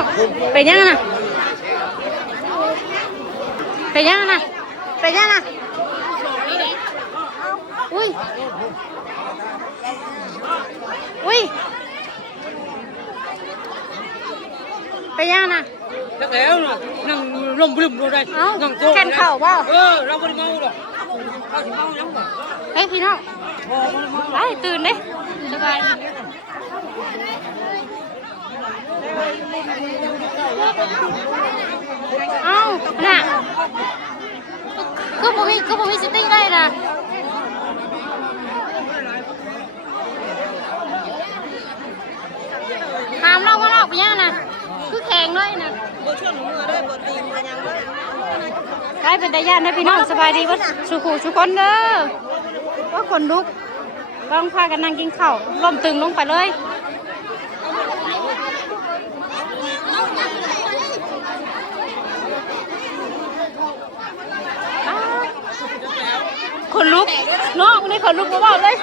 องไปยังนะไปยังนะไปยังนะอุ้ยอุ้ยไปยังนะนักแล้วน่ะนั่งล้มบลึมดูได้นั่งโต๊ะแข่งเข่าบ่เราไม่ได้เมาหรอกเราจะเมายังบ่เฮ้ยพี่น้องไปตื่นเด้สบายเอ้าน่ะก็บ่มีสติได้นะหามเรามาลอกไปยังนะคือแข็งด้วยนะกลายเป็นตาญาตินะพี่น้องสบายดีวะสุขุสุคนเด้อว่าคนลุกต้องพากันนั่งกินข้าวล้มตึงลงไปเลยคนลุกน้องนี่คนลุกมาบอกเลย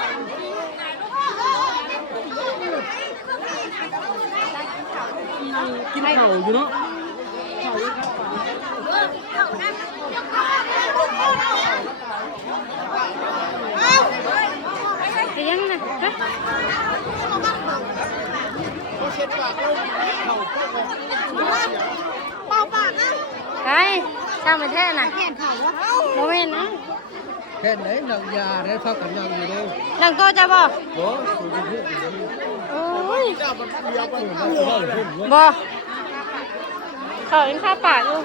กินข้าวอยู่เนาะไปยังนะเป่าปากนะใช่ช่างเป็นแท้น่ะแค่เขาวะโมเมนต์นะแค่ไหนหนังยาได้พักกันยังอยู่เลยหนังโตจะบ่บ่สูงขึ้นโอ้ยบ่เขายังข้าปากอยู่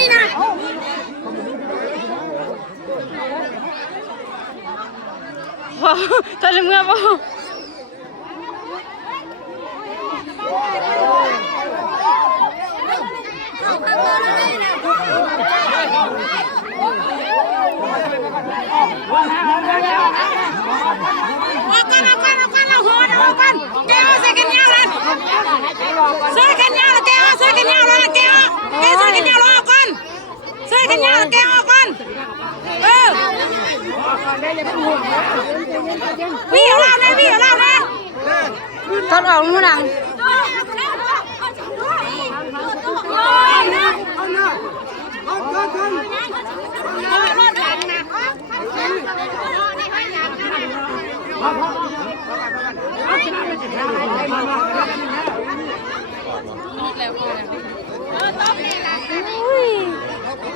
นี่นะบ่ตอนเมื่อบ่วิ่งเราเลยวิ่งเราเลยทดออกนู่นน่ะ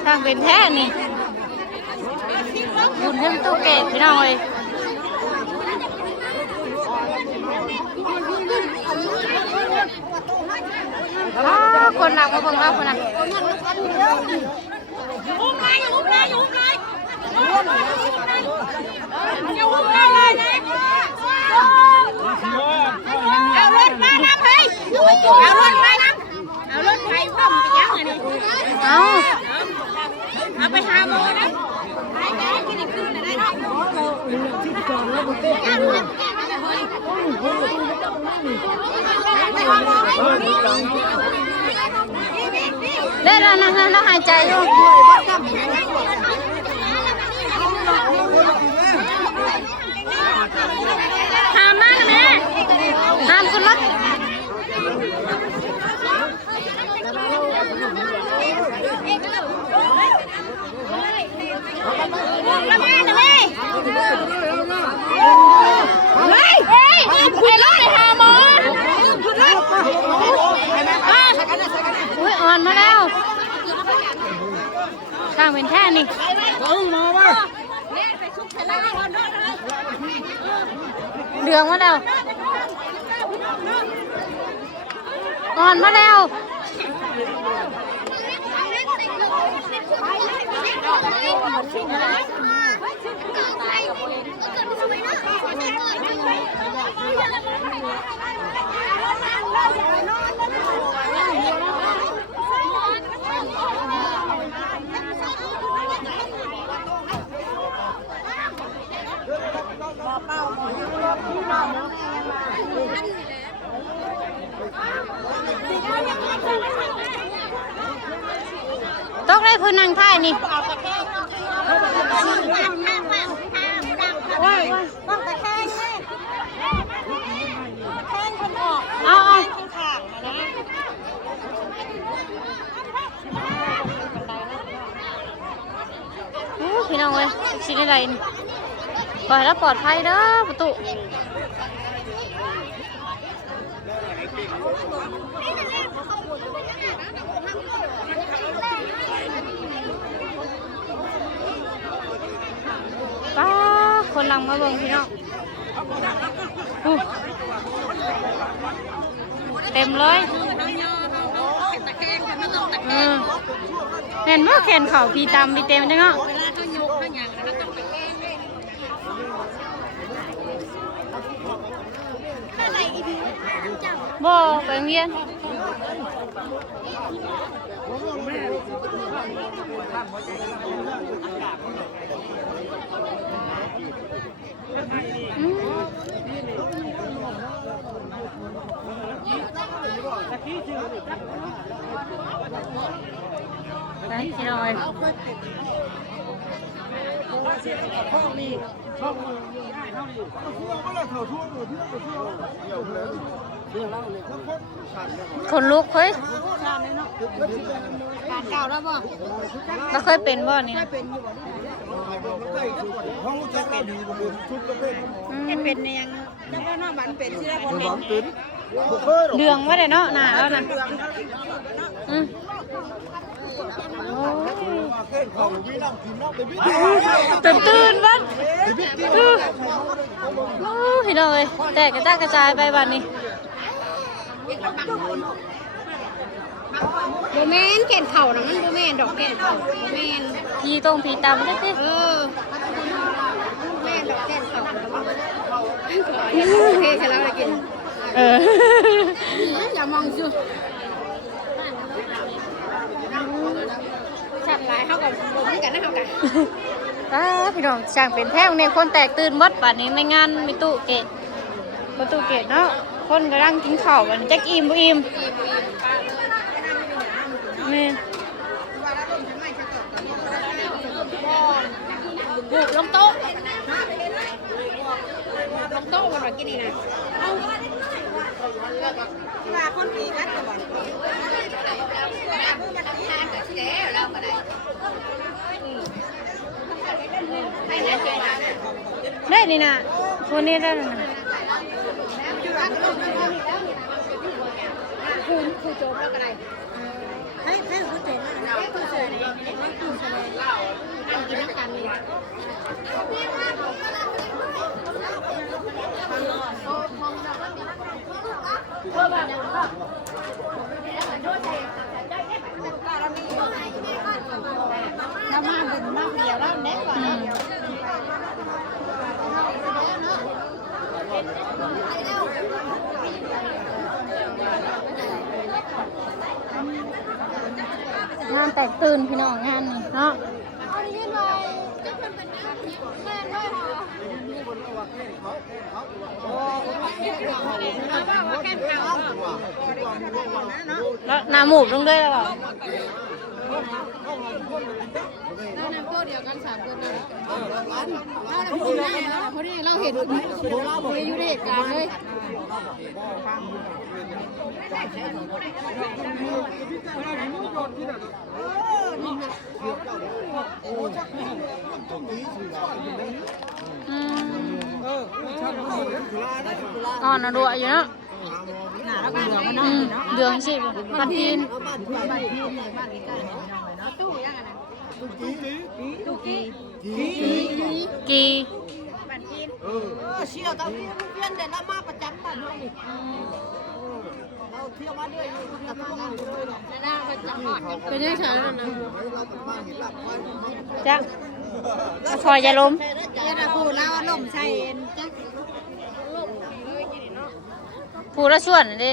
ทางเป็นแท้นี่บุญเรื่องตู้เก็บพี่น้องเลยคนหนักมาเบิ่งเอาคนหนักอุ้มเลยอุ้มเลยอุ้มเลยจะอุ้มเลยนะเอารถมาน้ำให้เอารถมาน้ำเอารถไปพ่อมไปยังไงนี่เอาไปหาโมนะกินอีกคืนได้เนาะเด้แล้วนั่งหายใจอยู่หามมากนะแม่หามคุณรถละแม่ละแม่เฮ้ยคุยรถไปหาหมออุ้ยอ่อนมาแล้วข้างเป็นแค่นี่เดืองมาแล้วอ่อนมาแล้ว เลยเพิ่นนั่งท่ายนี่ว้ายต้องตะแคงเลยตะแคงคนออกเอาข้างๆนะพี่น้องเว้ยชิ้นอะไรนี่ปล่อยแล้วปลอดภัยเด้อประตูป้าคนหลังมาเบิ่งพี่น้องเต็มเลยเห็นว่าแขนเข่าพี่ตำพี่เต็มจังเนาะบ่ไปโรงเรียนไปที่น้อยคนลุกเฮ้ยการเก่าแล้วบ่เราเคยเป็นบ่นี่นะเป็นยังแล้วก็นอกบันเป็นที่ได้คนเป็นเดืองว่าได้เนาะหนาแล้วนะตื่นบ้านเห็นเลยแต่กระจายกระจายไปบ้านนี้โบแมนแก่นเข่านะมันโบแมนดอกแก่นเข่าโบแมนพีตรงพีตำได้สิแม่ดอกแก่นเข่าเทใช่แล้วกินอย่ามองซูฉับหลายเข้ากับลมกันนะเข้ากันพี่น้องช่างเป็นแท้เนี่ยคนแตกตื่นมดป่านนี้ในงานมีตู้เกตประตูเกตเนาะคนกำลังกินข้าวกันจักอิ่มบ่อิ่มนี่บุกลงโต๊ะลงโต๊ะวันกินนี่นะว่าคนดีกันก่อนได้นี่นะคนนี้ได้แล้วนะคือโจ๊กแล้วก็ได้ให้คุณโจ๊กแล้วนะคุณเฉยเลยคุณเฉยเลยกินน้ำกันเลยน้ำมาบุญน้ำเดียวแล้วเน็ตก่อนงานแตกตื่นพี่น้องงานนี่เนาะแล้วน้ำหมูบลงด้วยหรอน้ำโต๊ะเดียวกัน3 คนเลยพอดีเราเห็นอยู่ในเหตุการณ์เลยอ๋อน่าดูอยู่เนาะเดืองสิบันทีนกีเชี่ยวตอนนี้เพื่อนเดินมาประจำบ้านน้องนี่เราเที่ยวมาเรื่อยกับมาหน้าประจำเป็นยังไงนะจ้ะคอยจะล้มจะพูดแล้วล้มใช่จ้ะพูดแล้วชวนดิ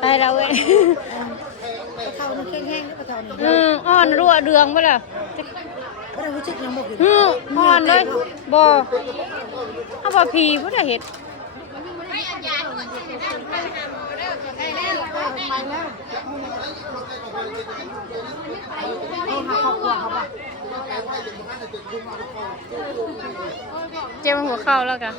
ไปเราเว้ยเข้าหนึ่ง แข็งแห้งแล้วก็ตอนนี้อ่อนรั่วเดืองบ่ล่ะ ไม่ได้รู้จักยังบอกอยู่ อ่อนเลยบ่เอาบ่ผีบ่ได้เฮ็ด เจ็บหัวเข่าแล้วกัน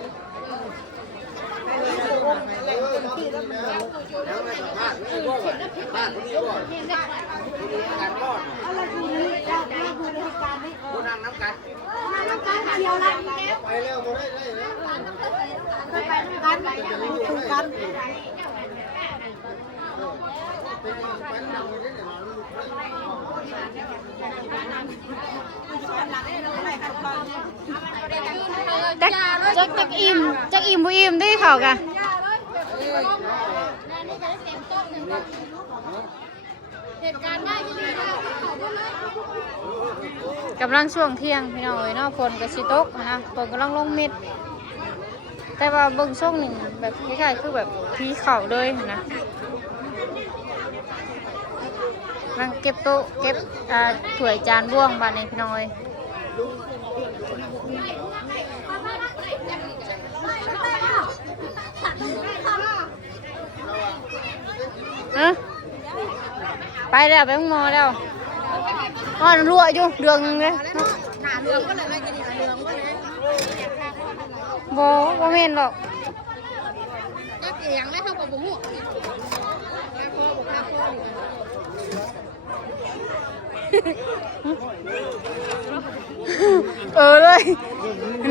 จักอิ่มบ่อิ่มได้เขากะกำลังช่วงเที่ยงพี่น้องเอ้ยเนาะฝนก็สิตกนะฝนกำลังลงเม็ดแต่ว่าเบิ่งช่วงหนึ่งแบบคล้ายๆคือแบบพีเข่าเลยนะกำลังเก็บโต๊ะเก็บถ้วยจานบ้วงบานนี้พี่น้องเอ้ยไปแล้วไปมอแล้วอ่อนรั่วอยู่เดืองเลยบ่เม่นหรอกเลย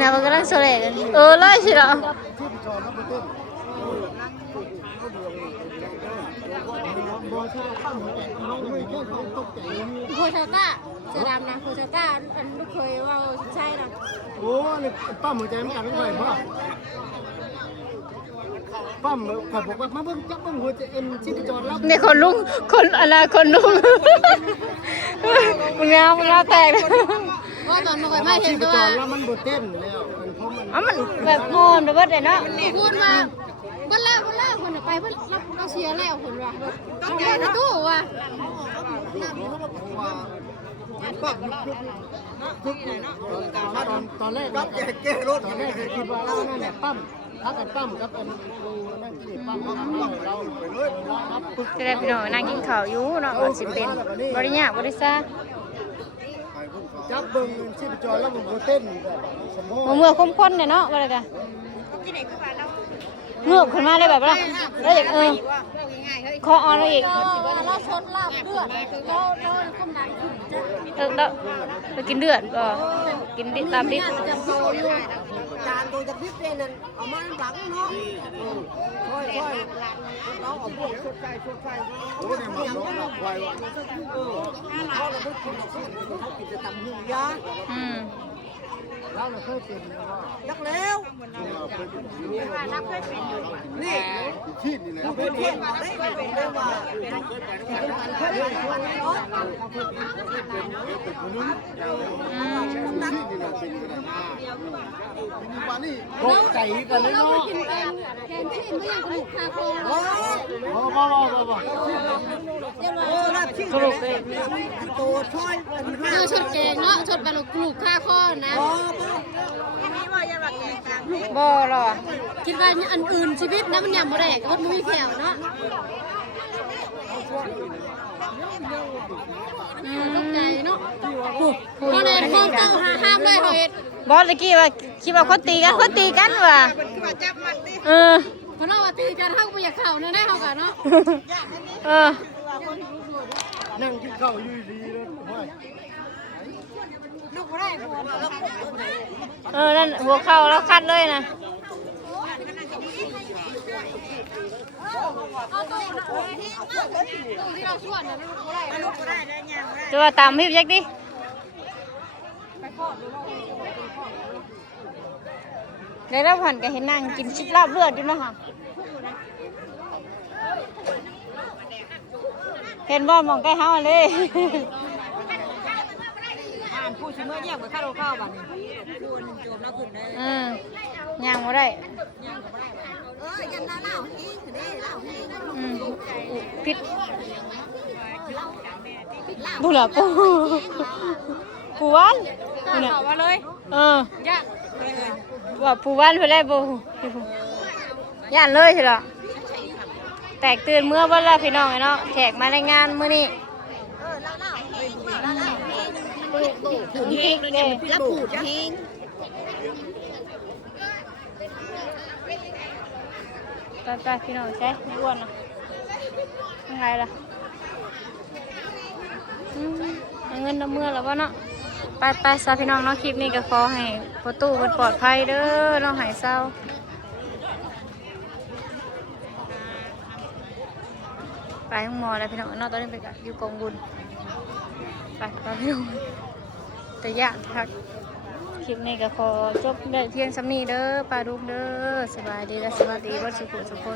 นะมันก็ต้องโซเล่กันเลยสิเหรอโคชาต้าเสือดำนะโคชาต้าอันลูกเคยว่าใช่นะโอ้นี่ปั้มหัวใจมันกันไม่ไหวพ่อปั้มขับบอกว่ามาเบิ่งจับเบิ่งหัวใจเอ็นชิดจอดรับเนี่ยคนลุงคนอะไรคนลุงมึงเอาแตกว่าตอนมาคอยไม่เห็นตัวแล้วมันบดเต้นแล้วมันแบบงอนไปเบิดเลยเนาะพูดมาเบิ้ลแล้วคนไปเบิ้ลเราเชียร์แล้วคนว่ะต้องแก้ตู้ว่ะตอนแรกครับแก้รถตอนแรกคิดว่าเรานั่นแหละปั้มถ้ากันปั้มกับอันนั่นที่ปั้มเราไปเลยจะได้พี่น้องนั่งกินข้าวอยู่เนาะสิเป็นบริญญาบริซ่าจับเบิ่งชิดจอแล้วมันบดเต้นเมื่อค้นเนี่ยเนาะอะไรกันเงือบขึ้นมาได้แบบว่าแล้วอย่างคออ่อนแล้วอีกเราชนลาบเลือดเราความดันขึ้นแล้วไปกินเดือดก็กินตามดิบจานตัวจะพิเศษนั่นเอามาหลังเนาะค่อยเราเอาพวกชดใจโอ้เนี่ยมันร้องควายว่ะเขาเราไม่กินเขากินจะทำหุ่นยาแล้วเราเคยเป็นนักแล้วนี่ชีดนี่แหละเป็นเทศได้เป็นว่าโกไก่กันเลยเนาะแกงชิ้นไม่ยังกระดูกคาคอสรุปเลยตัวช่วยชดแกงเนาะชดกระดูกคาคอนะบ่หรอคิดว่าอันอื่นชีวิตนะมันยังบ่ได้ก็มันมีแถวเนาะตกใจเนาะพอเลยมองต้องห้ามเลยเฮ็ดบอสตะกี้ว่าคิดว่าคนตีกันว่ะเพราะเราว่าตีกันเฮาบ่อยากเข้าแน่ๆเฮากันเนาะนั่งกินข้าวอยู่ดีเลยลูกบ่ได้นั่นหัวเข่าแล้วคัดเลยนะจะว่าตามพี่ยักดิได้รับผ่านก็เห็นนางกินชิบลาบเลือดด้วยนะคะเห็นบ่มองใกล้เฮาเลยผู้ชิมเมื่อเยี่ยมกับข้าวบ้านผู้นึงโจมแล้วขึ้นได้ย่างมาได้ยันเล่าเองคือได้เล่าเองพิษ บุหรี่ปูวันนี่นะ เอามาเลย ย่านว่าปูวันไปแล้วปูย่านเลยใช่หรอแตกตื่นเมื่อวันละพี่น้องไอ้เนาะแขกมารายงานมื้อนี้ผูดเฮงเลยเนี่ยแล้วผูดเฮงไปพี่น้องใช่ไม่อ้วนเนาะยังไงล่ะเงินน้ำเมื่อแล้ววะเนาะไปซาพี่น้องเนาะคลิปนี้ก็ขอให้ประตูมันปลอดภัยเด้อน้องหายเศร้าไปห้องหมอแล้วพี่น้องเนาะตอนนี้ไปอยู่กองบุญไปพี่น้องแต่ยากพักคลิปนี้ก็ขอจบได้เพียงสำนีเด้อปลาดุกเด้อสบายดีและสวัสดีวัดสุขสุข